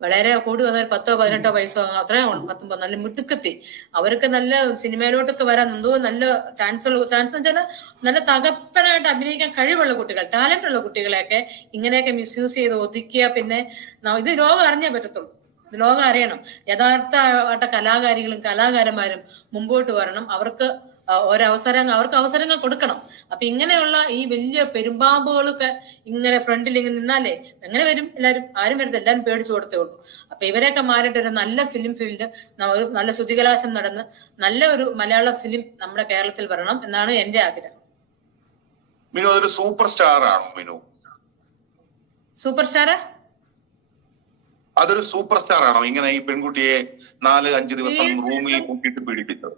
വളരെ കൂടി വന്ന ഒരു പത്തോ പതിനെട്ടോ വയസ്സോ അത്രയും പത്തൊമ്പത് നല്ല മിടുക്കത്തി. അവർക്ക് നല്ല സിനിമയിലോട്ടൊക്കെ വരാൻ എന്തോ നല്ല ചാൻസ് ഉള്ള ചാൻസ് വെച്ചാൽ നല്ല തകപ്പനായിട്ട് അഭിനയിക്കാൻ കഴിവുള്ള കുട്ടികൾ ടാലന്റ് ഉള്ള കുട്ടികളെയൊക്കെ ഇങ്ങനെയൊക്കെ മിസ്യൂസ് ചെയ്ത് ഒതുക്കിയ പിന്നെ ഇത് ലോകം അറിഞ്ഞേ പറ്റത്തുള്ളൂ. ലോകം അറിയണം യഥാർത്ഥ ആയിട്ട് കലാകാരികളും കലാകാരന്മാരും മുമ്പോട്ട് വരണം. അവർക്ക് ഒരവസരങ്ങൾ അവർക്ക് അവസരങ്ങൾ കൊടുക്കണം. അപ്പൊ ഇങ്ങനെയുള്ള ഈ വലിയ പെരുമ്പാമ്പുകളൊക്കെ ഇങ്ങനെ ഫ്രണ്ടിൽ ഇങ്ങനെ നിന്നാലേ എങ്ങനെ വരും എല്ലാവരും ആരും വരത്തില്ല. എല്ലാവരും പേടിച്ചു കൊടുത്തേ ഉള്ളൂ. അപ്പൊ ഇവരെയൊക്കെ മാറിയിട്ട് ഒരു നല്ല ഫിലിം ഫീൽഡ് നല്ല ശുതികലാശം നടന്ന് നല്ല ഒരു മലയാള ഫിലിം നമ്മുടെ കേരളത്തിൽ വരണം എന്നാണ് എന്റെ ആഗ്രഹം. മിനു അതൊരു സൂപ്പർ സ്റ്റാർ ആണോ മിനു? സൂപ്പർ സ്റ്റാറ് അതൊരു സൂപ്പർ സ്റ്റാർ ആണോ? ഇങ്ങനെ ഈ പെൺകുട്ടിയെ നാല് അഞ്ച് ദിവസം റൂമിൽ കൂട്ടിയിട്ട് പീഡിപ്പിച്ചത്?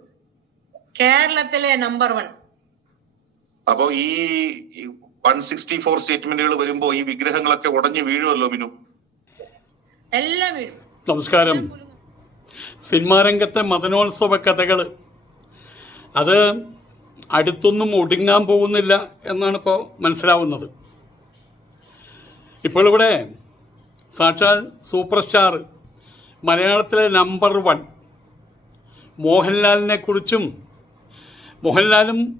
കേരളത്തിലെ നമ്പർ വൺ അപ്പൊ ഈ വൺ സിക്സ്റ്റി ഫോർ സ്റ്റേറ്റ്മെന്റുകൾ വരുമ്പോ ഈ വിഗ്രഹങ്ങളൊക്കെ ഉടഞ്ഞു വീഴുമല്ലോ മിനു? എല്ലാം വീഴും. നമസ്കാരം. സിനിമാ രംഗത്തെ മദനോത്സവ കഥകൾ അത് അടുത്തൊന്നും ഒടുങ്ങാൻ പോകുന്നില്ല എന്നാണ് ഇപ്പോൾ മനസ്സിലാവുന്നത്. ഇപ്പോൾ ഇവിടെ സാക്ഷാൽ സൂപ്പർ സ്റ്റാർ മലയാളത്തിലെ നമ്പർ വൺ. മോഹൻലാലിനെ കുറിച്ചും മോഹൻലാലും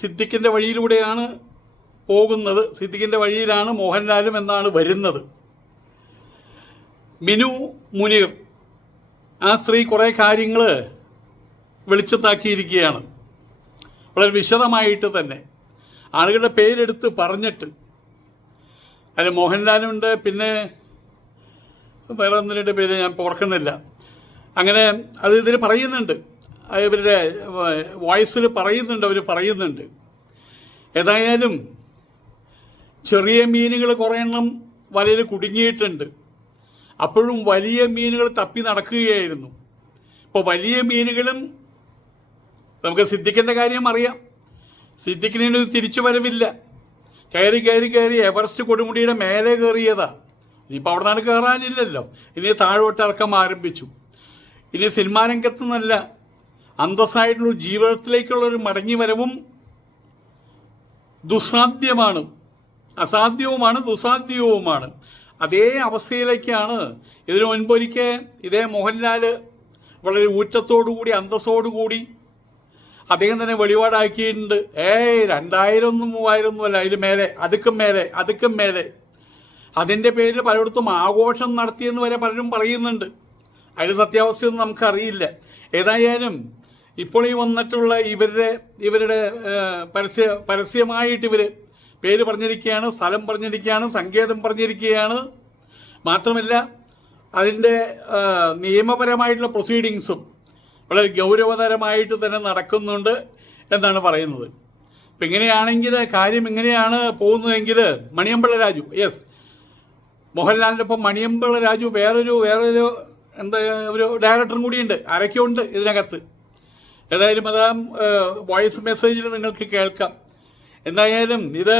സിദ്ദിഖിന്റെ വഴിയിലൂടെയാണ് പോകുന്നത്. സിദ്ദിഖിന്റെ വഴിയിലാണ് മോഹൻലാലും എന്നാണ് വരുന്നത്. മിനു മുനീർ ആ സ്ത്രീ കുറേ കാര്യങ്ങൾ വെളിച്ചത്താക്കിയിരിക്കുകയാണ്. വളരെ വിശദമായിട്ട് തന്നെ. ആളുകളുടെ പേരെടുത്ത് പറഞ്ഞിട്ട്. അതിൽ മോഹൻലാലുണ്ട് പിന്നെ വേറെ ഒന്നിന്റെ പേര് ഞാൻ ഓർക്കുന്നില്ല. അങ്ങനെ അത് ഇതിൽ പറയുന്നുണ്ട്. ഇവരുടെ വോയിസിൽ പറയുന്നുണ്ട് അവർ പറയുന്നുണ്ട്. ഏതായാലും ചെറിയ മീനുകൾ കുറേ എണ്ണം വലയിൽ കുടുങ്ങിയിട്ടുണ്ട്. അപ്പോഴും വലിയ മീനുകൾ തപ്പി നടക്കുകയായിരുന്നു. ഇപ്പോൾ വലിയ മീനുകളും നമുക്ക് സിദ്ദിഖിന്റെ കാര്യം അറിയാം. സിദ്ധിക്കുന്നതിന് തിരിച്ചു വരവില്ല. കയറി കയറി കയറി എവറസ്റ്റ് കൊടുമുടിയുടെ മേലെ കയറിയതാ. ഇനിയിപ്പോൾ അവിടെ നിന്നാണ് കയറാനില്ലല്ലോ ഇനി താഴോട്ട് ഇറക്കം ആരംഭിച്ചു. ഇനി സിനിമാ രംഗത്ത് നല്ല അന്തസ്സായിട്ടുള്ള ജീവിതത്തിലേക്കുള്ള ഒരു മടങ്ങി വരവും ദുസ്സാധ്യമാണ്. അസാധ്യവുമാണ് ദുസ്സാധ്യവുമാണ്. അതേ അവസ്ഥയിലേക്കാണ് ഇതിനു മുൻപൊരിക്കൽ ഇതേ മോഹൻലാൽ വളരെ ഊറ്റത്തോടുകൂടി അന്തസ്സോടുകൂടി അദ്ദേഹം തന്നെ വെളിപാടാക്കിയിട്ടുണ്ട്. ഏയ് രണ്ടായിരം ഒന്നും മൂവായിരം ഒന്നും അല്ല അതിന് മേലെ അതുക്കും മേലെ അതുക്കും മേലെ. അതിന്റെ പേരിൽ പലയിടത്തും ആഘോഷം നടത്തിയെന്ന് വരെ പലരും പറയുന്നുണ്ട്. അതിൽ സത്യാവസ്ഥയൊന്നും നമുക്കറിയില്ല. ഏതായാലും ഇപ്പോൾ ഈ വന്നിട്ടുള്ള ഇവരുടെ ഇവരുടെ പരസ്യ പരസ്യമായിട്ട് ഇവർ പേര് പറഞ്ഞിരിക്കുകയാണ് സ്ഥലം പറഞ്ഞിരിക്കുകയാണ് സങ്കേതം പറഞ്ഞിരിക്കുകയാണ്. മാത്രമല്ല അതിന്റെ നിയമപരമായിട്ടുള്ള പ്രൊസീഡിങ്സും വളരെ ഗൗരവതരമായിട്ട് തന്നെ നടക്കുന്നുണ്ട് എന്നാണ് പറയുന്നത്. അപ്പം ഇങ്ങനെയാണെങ്കിൽ കാര്യം ഇങ്ങനെയാണ് പോകുന്നതെങ്കിൽ മണിയമ്പള രാജു യെസ് മോഹൻലാലിന്റെ ഒപ്പം മണിയമ്പിള്ള രാജു വേറൊരു വേറൊരു എന്താ ഒരു ഡയറക്ടറും കൂടിയുണ്ട്. ആരൊക്കെയുണ്ട് ഇതിനകത്ത്. ഏതായാലും അത് വോയിസ് മെസ്സേജിൽ നിങ്ങൾക്ക് കേൾക്കാം. എന്തായാലും ഇത്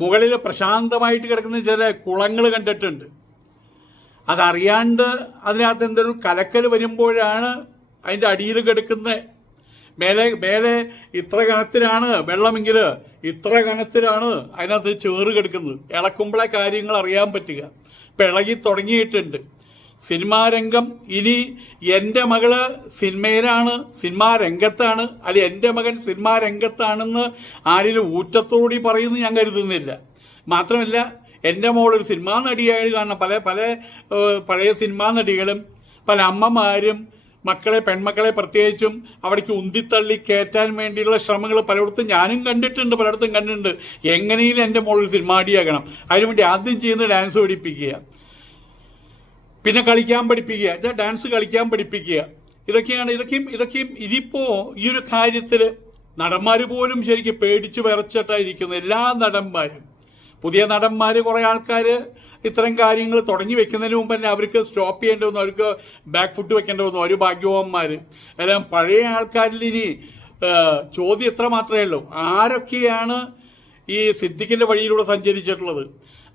മുകളിൽ പ്രശാന്തമായിട്ട് കിടക്കുന്ന ചില കുളങ്ങൾ കണ്ടിട്ടുണ്ട്. അതറിയാണ്ട് അതിനകത്ത് എന്തൊരു കലക്കൽ വരുമ്പോഴാണ് അതിന്റെ അടിയിൽ കിടക്കുന്ന മേലെ മേലെ ഇത്ര കനത്തിലാണ് വെള്ളമെങ്കിൽ ഇത്ര കനത്തിലാണ് അതിനകത്ത് ചേറ് കിടക്കുന്നത്. ഇളക്കുമ്പോഴേ കാര്യങ്ങൾ അറിയാൻ പറ്റുക. ഇപ്പം ഇളകി തുടങ്ങിയിട്ടുണ്ട്. സിനിമാ രംഗം ഇനി എന്റെ മകൾ സിനിമയിലാണ് സിനിമാ രംഗത്താണ് അല്ലെ എന്റെ മകൻ സിനിമാ രംഗത്താണെന്ന് ആരിലും ഊറ്റത്തോടി പറയുന്ന ഞാൻ കരുതുന്നില്ല. മാത്രമല്ല എന്റെ മോളൊരു സിനിമാ നടിയായി കാണണം പല പല പഴയ സിനിമാ നടികളും പല അമ്മമാരും മക്കളെ പെൺമക്കളെ പ്രത്യേകിച്ചും അവിടേക്ക് ഉന്തിത്തള്ളി കയറ്റാൻ വേണ്ടിയുള്ള ശ്രമങ്ങൾ പലയിടത്തും ഞാനും കണ്ടിട്ടുണ്ട് പലയിടത്തും കണ്ടിട്ടുണ്ട്. എങ്ങനെയും എന്റെ മോളിൽ സിനിമാ നടിയാകണം അതിനുവേണ്ടി ആദ്യം ചെയ്യുന്നത് ഡാൻസ് പഠിപ്പിക്കുക. പിന്നെ കളിക്കാൻ പഠിപ്പിക്കുക. ഡാൻസ് കളിക്കാൻ പഠിപ്പിക്കുക. ഇതൊക്കെയാണ് ഇതൊക്കെയും ഇതൊക്കെയും ഇനിയിപ്പോൾ ഈ ഒരു കാര്യത്തിൽ നടന്മാർ പോലും ശരിക്കും പേടിച്ചു വിറച്ചിട്ടായിരിക്കുന്നു എല്ലാ നടന്മാരും. പുതിയ നടന്മാർ കുറേ ആൾക്കാർ ഇത്തരം കാര്യങ്ങൾ തുടങ്ങി വെക്കുന്നതിന് മുമ്പ് തന്നെ അവർക്ക് സ്റ്റോപ്പ് ചെയ്യേണ്ടി വന്നു അവർക്ക് ബാക്ക് ഫുഡ് വെക്കേണ്ടി വന്നു ഒരു ഭാഗ്യവാന്മാർ എല്ലാം പഴയ ആൾക്കാരിൽ ഇനി ചോദ്യം എത്ര മാത്രമേ ഉള്ളൂ. ആരൊക്കെയാണ് ഈ സിദ്ധിക്കിന്റെ വഴിയിലൂടെ സഞ്ചരിച്ചിട്ടുള്ളത്?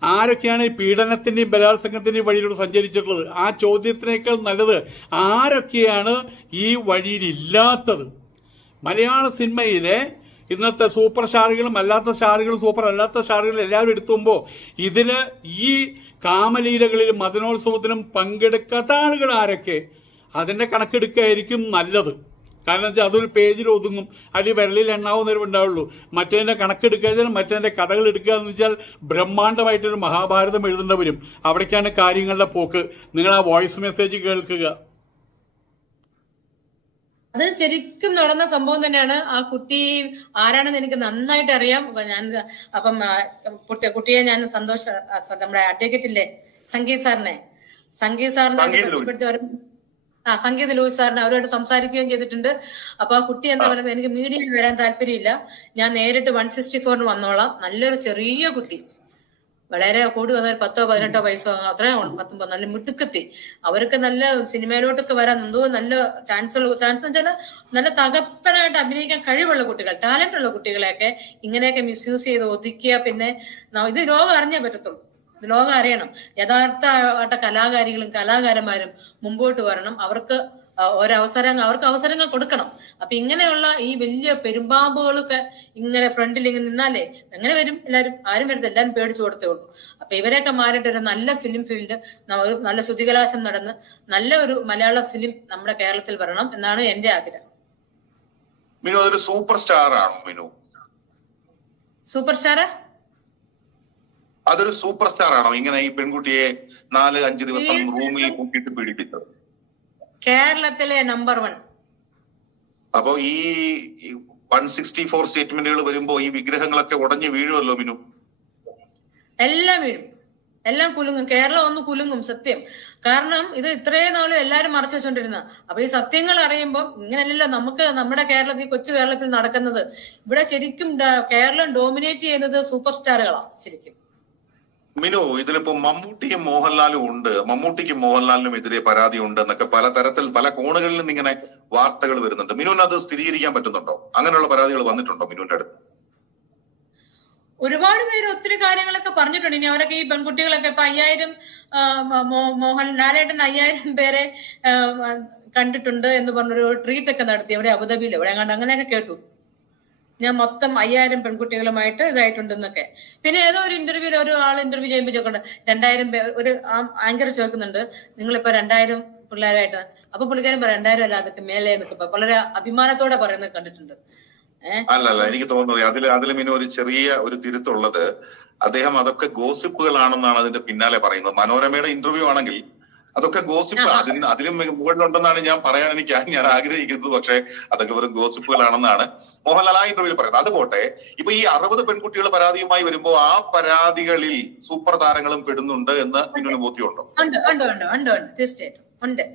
ആരൊക്കെയാണ് ഈ പീഡനത്തിന്റെയും ബലാത്സംഗത്തിന്റെയും വഴിയിലൂടെ സഞ്ചരിച്ചിട്ടുള്ളത്? ആ ചോദ്യത്തിനേക്കാൾ നല്ലത് ആരൊക്കെയാണ് ഈ വഴിയിലില്ലാത്തത് മലയാള സിനിമയിലെ ഇന്നത്തെ സൂപ്പർ സ്റ്റാറുകളും അല്ലാത്ത സ്റ്റാറുകളും സൂപ്പർ അല്ലാത്ത സ്റ്റാറുകളും എല്ലാവരും എടുത്തുമ്പോൾ ഇതിന് ഈ കാമലീലകളിലും മദനോത്സവത്തിനും പങ്കെടുക്കാത്ത ആളുകൾ ആരൊക്കെ? അതിന്റെ കണക്കെടുക്കുകയായിരിക്കും നല്ലത്. കാരണം വെച്ചാൽ അതൊരു പേജിൽ ഒതുങ്ങും. അതിൽ വിരലിൽ എണ്ണാവുന്നവരും ഉണ്ടാവുള്ളൂ. മറ്റേതിന്റെ കണക്കെടുക്കുക മറ്റേതിന്റെ കഥകൾ എടുക്കുക എന്ന് വെച്ചാൽ ബ്രഹ്മാണ്ഡമായിട്ടൊരു മഹാഭാരതം എഴുതേണ്ടവരും അവിടേക്കാണ് കാര്യങ്ങളുടെ പോക്ക്. നിങ്ങൾ ആ വോയിസ് മെസ്സേജ് കേൾക്കുക. അത് ശരിക്കും നടന്ന സംഭവം തന്നെയാണ്. ആ കുട്ടി ആരാണെന്ന് എനിക്ക് നന്നായിട്ട് അറിയാം. അപ്പൊ ഞാൻ അപ്പം കുട്ടി- കുട്ടിയെ ഞാൻ സന്തോഷ നമ്മുടെ അഡ്വക്കേറ്റ് ഇല്ലേ? സംഗീത് സാറിനെ. സംഗീത് സാറിനെ ബന്ധപ്പെടുത്തി. ആ സംഗീത് ലൂയിസ് സാറിനെ അവരുമായിട്ട് സംസാരിക്കുകയും ചെയ്തിട്ടുണ്ട്. അപ്പൊ ആ കുട്ടി എന്താ പറയുന്നത് എനിക്ക് മീഡിയയിൽ വരാൻ താല്പര്യമില്ല. ഞാൻ നേരിട്ട് വൺ സിക്സ്റ്റി ഫോറിന് വന്നോളാം. നല്ലൊരു ചെറിയ കുട്ടി. വളരെ കൂടി വന്നാൽ പത്തോ പതിനെട്ടോ വയസ്സോ അത്രയും പത്തൊമ്പത് നല്ല മിടുക്കത്തി. അവർക്ക് നല്ല സിനിമയിലോട്ടൊക്കെ വരാൻ എന്തോ നല്ല ചാൻസ് ഉള്ള ചാൻസ് എന്ന് വെച്ചാൽ നല്ല തകപ്പനായിട്ട് അഭിനയിക്കാൻ കഴിവുള്ള കുട്ടികൾ ടാലന്റ് ഉള്ള കുട്ടികളെയൊക്കെ ഇങ്ങനെയൊക്കെ മിസ്യൂസ് ചെയ്ത് ഒതുക്കിയ പിന്നെ ഇത് ലോകം അറിഞ്ഞേ പറ്റത്തുള്ളൂ. ലോകം അറിയണം. യഥാർത്ഥ കലാകാരികളും കലാകാരന്മാരും മുമ്പോട്ട് വരണം. അവർക്ക് ഒരവസരം അവർക്ക് അവസരങ്ങൾ കൊടുക്കണം. അപ്പൊ ഇങ്ങനെയുള്ള ഈ വലിയ പെരുമ്പാമ്പുകളൊക്കെ ഇങ്ങനെ ഫ്രണ്ടിൽ ഇങ്ങനെ നിന്നാലേ എങ്ങനെ വരും എല്ലാരും? ആരും വരുന്നത് എല്ലാരും പേടിച്ചു കൊടുത്തേ ഉള്ളൂ. അപ്പൊ ഇവരെയൊക്കെ മാറിയിട്ട് ഒരു നല്ല ഫിലിം ഫീൽഡ് നല്ല ശുതികലാശം നടന്ന് നല്ല ഒരു മലയാള ഫിലിം നമ്മുടെ കേരളത്തിൽ വരണം എന്നാണ് എന്റെ ആഗ്രഹം. മിനു അതൊരു സൂപ്പർ സ്റ്റാർ ആണോ മിനു? സൂപ്പർ സ്റ്റാറ് അതൊരു സൂപ്പർ സ്റ്റാർ ആണോ? ഇങ്ങനെ ഈ പെൺകുട്ടിയെ നാല് അഞ്ച് ദിവസം റൂമിൽ കൂട്ടിയിട്ട് പീഡിപ്പിച്ചത്. കേരളത്തിലെ നമ്പർ വൺ അപ്പോ ഈ വൺ സിക്സ്റ്റി ഫോർ സ്റ്റേറ്റ്മെന്റുകൾ വരുമ്പോ ഈ വിഗ്രഹങ്ങളൊക്കെ ഉടഞ്ഞു വീഴുമല്ലോ മിനു? എല്ലാം വീഴും. എല്ലാം കുലുങ്ങും. കേരളം ഒന്ന് കുലുങ്ങും സത്യം. കാരണം ഇത് ഇത്രയും നാളും എല്ലാരും മറച്ചു വെച്ചോണ്ടിരുന്ന. അപ്പൊ ഈ സത്യങ്ങൾ അറിയുമ്പോൾ ഇങ്ങനെയല്ലല്ലോ നമുക്ക് നമ്മുടെ കേരളത്തിൽ കൊച്ചു കേരളത്തിൽ നടക്കുന്നത്. ഇവിടെ ശരിക്കും കേരളം ഡോമിനേറ്റ് ചെയ്യുന്നത് സൂപ്പർ സ്റ്റാറുകളാണ് ശരിക്കും. മിനു ഇതിലിപ്പോ മമ്മൂട്ടിയും മോഹൻലാലും ഉണ്ട്. മമ്മൂട്ടിക്കും മോഹൻലാലിനും എതിരെ പരാതി ഉണ്ട് എന്നൊക്കെ പല തരത്തിൽ പല കോണുകളിൽ നിന്ന് ഇങ്ങനെ വാർത്തകൾ വരുന്നുണ്ട്. മിനുവിന് അത് സ്ഥിരീകരിക്കാൻ പറ്റുന്നുണ്ടോ? അങ്ങനെയുള്ള പരാതികൾ വന്നിട്ടുണ്ടോ മിനുവിന്റെ അടുത്ത്? ഒരുപാട് പേര് ഒത്തിരി കാര്യങ്ങളൊക്കെ പറഞ്ഞിട്ടുണ്ട്. ഇനി അവരൊക്കെ ഈ പെൺകുട്ടികളൊക്കെ ഇപ്പൊ അയ്യായിരം മോഹൻ അയ്യായിരം പേരെ കണ്ടിട്ടുണ്ട് എന്ന് പറഞ്ഞൊരു ട്രീറ്റ് ഒക്കെ നടത്തി. അവിടെ അബുദാബിയിൽ എവിടെ കണ്ട് അങ്ങനെയൊക്കെ കേട്ടു. ഞാൻ മൊത്തം അയ്യായിരം പെൺകുട്ടികളുമായിട്ട് ഇതായിട്ടുണ്ടെന്നൊക്കെ. പിന്നെ ഏതോ ഒരു ഇന്റർവ്യൂവിൽ ഒരു ആൾ ഇന്റർവ്യൂ ചെയ്യുമ്പോൾ ചോദിക്കുന്നുണ്ട് രണ്ടായിരം ഒരു ആങ്കർ ചോദിക്കുന്നുണ്ട് നിങ്ങളിപ്പോ രണ്ടായിരം പിള്ളേരായിട്ട് അപ്പൊ പുള്ളിക്കാരൻ പറയാം രണ്ടായിരം അല്ല അതൊക്കെ മേലെ എന്നൊക്കെ വളരെ അഭിമാനത്തോടെ പറയുന്നത് കണ്ടിട്ടുണ്ട്. അല്ല അല്ല എനിക്ക് തോന്നുന്നത് അതിൽ അതിൽ പിന്നെ ഒരു ചെറിയ ഒരു തിരുത്തുള്ളത് അദ്ദേഹം അതൊക്കെ ഗോസിപ്പുകളാണെന്നാണ് അതിന്റെ പിന്നാലെ പറയുന്നത്. മനോരമയുടെ ഇന്റർവ്യൂ ആണെങ്കിൽ അതൊക്കെ ഗോസിപ്പ് അതിന് അതിലും മുകളിലുണ്ടെന്നാണ് ഞാൻ പറയാൻ എനിക്ക് ഞാൻ ആഗ്രഹിക്കുന്നത്. പക്ഷേ അതൊക്കെ വെറും ഗോസിപ്പുകളാണെന്നാണ് മോഹൻലാൽ ആ ഇന്റർവ്യൂവിൽ പറയുന്നത്. അത് പോട്ടെ ഇപ്പൊ ഈ അറുപത് പെൺകുട്ടികൾ പരാതിയുമായി വരുമ്പോൾ ആ പരാതികളിൽ സൂപ്പർ താരങ്ങളും പെടുന്നുണ്ട് എന്ന് പിന്നൊരു ബോധ്യമുണ്ടോ? ഉണ്ട് ഉണ്ട് ഉണ്ട് ഉണ്ട് ഉണ്ട്. തീർച്ചയായിട്ടും. ഉണ്ട്.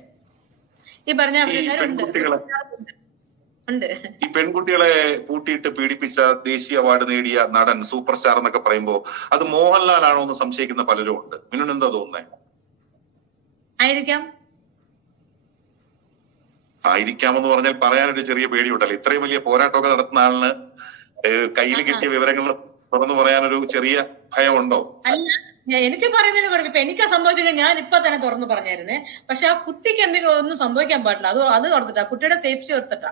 ഈ പറഞ്ഞ പെൺകുട്ടികളെ ഈ പെൺകുട്ടികളെ കൂട്ടിയിട്ട് പീഡിപ്പിച്ച ദേശീയ അവാർഡ് നേടിയ നടൻ സൂപ്പർ സ്റ്റാർ എന്നൊക്കെ പറയുമ്പോ അത് മോഹൻലാൽ ആണോ എന്ന് സംശയിക്കുന്ന പലരും ഉണ്ട്. മിനുനെന്താ തോന്നുന്നത് ആയിരിക്കാം. ആയിരിക്കാമെന്ന് പറഞ്ഞാൽ പറയാനൊരു ചെറിയ പേടിയുണ്ടല്ലോ. ഇത്രയും വലിയ പോരാട്ടമൊക്കെ നടത്തുന്ന ആളിന് കയ്യിൽ കിട്ടിയ വിവരങ്ങൾ തുറന്നു പറയാനൊരു ചെറിയ ഭയമുണ്ടോ? അല്ല ഞാൻ എനിക്ക് പറയുന്നതിന് കുഴപ്പം ഇപ്പൊ എനിക്ക് സംഭവിച്ചത് ഞാൻ ഇപ്പൊ തന്നെ തുറന്നു പറഞ്ഞായിരുന്നേ. പക്ഷെ ആ കുട്ടിക്ക് എന്തെങ്കിലും ഒന്നും സംഭവിക്കാൻ പാടില്ല. അത് അത് ഓർത്തിട്ടാ കുട്ടിയുടെ സേഫ്റ്റി ഓർത്തിട്ടാ.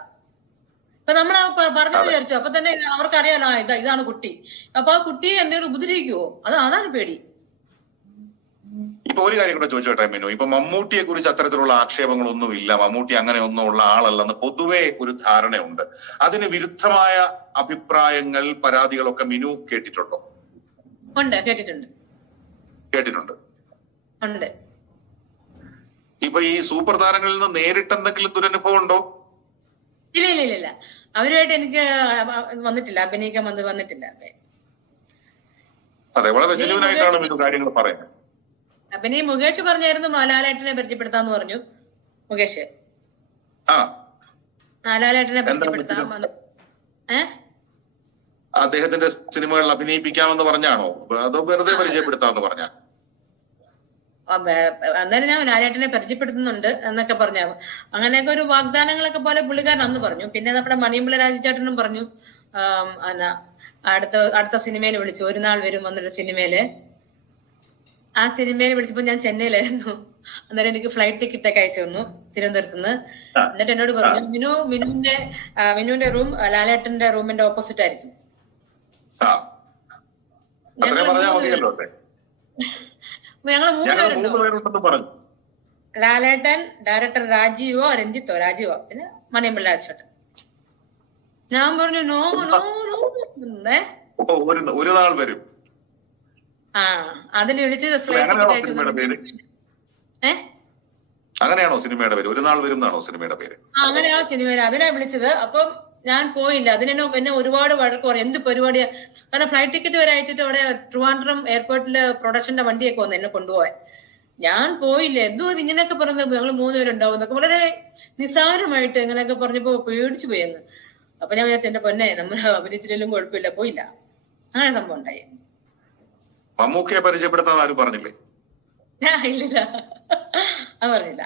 ഇപ്പൊ നമ്മൾ പറഞ്ഞു. വിചാരിച്ചു? അപ്പൊ തന്നെ അവർക്കറിയാലോ ഇതാണ് കുട്ടി. അപ്പൊ ആ കുട്ടിയെ എന്തെങ്കിലും ഉപദ്രവിക്കുവോ? അത് അതാണ് പേടി. ഇപ്പൊ ഒരു കാര്യം കൂടെ ചോദിച്ചോട്ടെ മിനു. ഇപ്പൊ മമ്മൂട്ടിയെ കുറിച്ച് അത്തരത്തിലുള്ള ആക്ഷേപങ്ങളൊന്നും ഇല്ല മമ്മൂട്ടി അങ്ങനെ ഒന്നും ഉള്ള ആളല്ലെന്ന് പൊതുവേ ഒരു ധാരണയുണ്ട്. അതിന് വിരുദ്ധമായ അഭിപ്രായങ്ങൾ പരാതികളൊക്കെ മിനു കേട്ടിട്ടുണ്ടോ? ഉണ്ട് കേട്ടിട്ടുണ്ട്. കേട്ടിട്ടുണ്ട്. ഉണ്ട്. ഇപ്പൊ ഈ സൂപ്പർ താരങ്ങളിൽ നിന്ന് നേരിട്ട് എന്തെങ്കിലും ദുരനുഭവം ഉണ്ടോ? ഇല്ല ഇല്ല ഇല്ല അവരുമായിട്ട് എനിക്ക് വന്നിട്ടില്ല. അഭിനയിക്കാൻ വന്ന് വന്നിട്ടില്ല. അതെ വളരെ മുകേഷ് മിനു കാര്യങ്ങൾ പറയുന്നത്. പിന്നെ മുകേഷ് പറഞ്ഞായിരുന്നു ലാലേട്ടനെ പരിചയപ്പെടുത്താന്ന് പറഞ്ഞു. മുകേഷ്. ആ. ലാലേട്ടനെ അദ്ദേഹത്തിന്റെ സിനിമകളിൽ അഭിനയിപ്പിക്കാമെന്ന് പറഞ്ഞാണോ? അതോ വെറുതെ പരിചയപ്പെടുത്താന്ന് പറഞ്ഞ? അന്നേരം ഞാൻ ലാലേട്ടനെ പരിചയപ്പെടുത്തുന്നുണ്ട് എന്നൊക്കെ പറഞ്ഞ. അങ്ങനെയൊക്കെ ഒരു വാഗ്ദാനങ്ങളൊക്കെ പോലെ പുള്ളിക്കാരൻ അന്ന് പറഞ്ഞു. പിന്നെ നമ്മുടെ മണിയമ്പിള രാജചേട്ടനും പറഞ്ഞു. അടുത്ത അടുത്ത സിനിമയിൽ വിളിച്ചു. ഒരു നാൾ വരും എന്നൊരു സിനിമയിൽ. ആ സിനിമയിൽ വിളിച്ചപ്പോ ഞാൻ ചെന്നൈയിലായിരുന്നു. അന്നേരം എനിക്ക് ഫ്ലൈറ്റ് ടിക്കറ്റ് ഒക്കെ അയച്ചു തന്നു തിരുവനന്തപുരത്ത് നിന്ന്. എന്നിട്ട് എന്നോട് പറഞ്ഞു മിനു മിനുവിന്റെ മിനുവിന്റെ റൂം ലാലേട്ടന്റെ റൂമിന്റെ ഓപ്പോസിറ്റ് ആയിരിക്കും. ഞങ്ങൾ ലാലേട്ടൻ ഡയറക്ടർ രാജീവോ രഞ്ജിത്തോ? രാജീവോ. പിന്നെ മണിയമ്പിള്ള അയച്ചോട്ടെ ഞാൻ പറഞ്ഞു നോ നോ നോ ഒരു നാൾ വരും. ആ അതിന് അങ്ങനെയാണോ സിനിമയുടെ പേര്? സിനിമയുടെ ഒരു നാൾ വരും എന്നാണോ സിനിമയുടെ പേര്? അങ്ങനെ ആ സിനിമയിൽ അതിനാ വിളിച്ചത്. അപ്പം ഞാൻ പോയില്ല. അതിനെന്നെ എന്നെ ഒരുപാട് വഴക്ക് പറയും. എന്ത് പരിപാടിയാ? കാരണം ഫ്ലൈറ്റ് ടിക്കറ്റ് വരെ അയച്ചിട്ട് അവിടെ ട്രിവാൻഡ്രം എയർപോർട്ടിൽ പ്രൊഡക്ഷന്റെ വണ്ടിയൊക്കെ വന്നു എന്നെ കൊണ്ടുപോകാൻ ഞാൻ പോയില്ല. എന്തോ അത് ഇങ്ങനെയൊക്കെ പറഞ്ഞു ഞങ്ങൾ മൂന്നുപേരുണ്ടാവും എന്നൊക്കെ. വളരെ നിസ്സാരമായിട്ട് ഇങ്ങനെയൊക്കെ പറഞ്ഞപ്പോ പേടിച്ചു പോയി അങ്ങ്. അപ്പൊ ഞാൻ വിചാരിച്ചു എന്റെ പൊന്നെ നമ്മൾ അഭിനയിച്ചില്ലെങ്കിലും കുഴപ്പമില്ല. പോയില്ല. അങ്ങനെ സംഭവം ഉണ്ടായി. മമ്മൂക്കയെ പരിചയപ്പെടുത്താൻ ആരും പറഞ്ഞില്ലേ? ഇല്ലില്ല. പറഞ്ഞില്ല.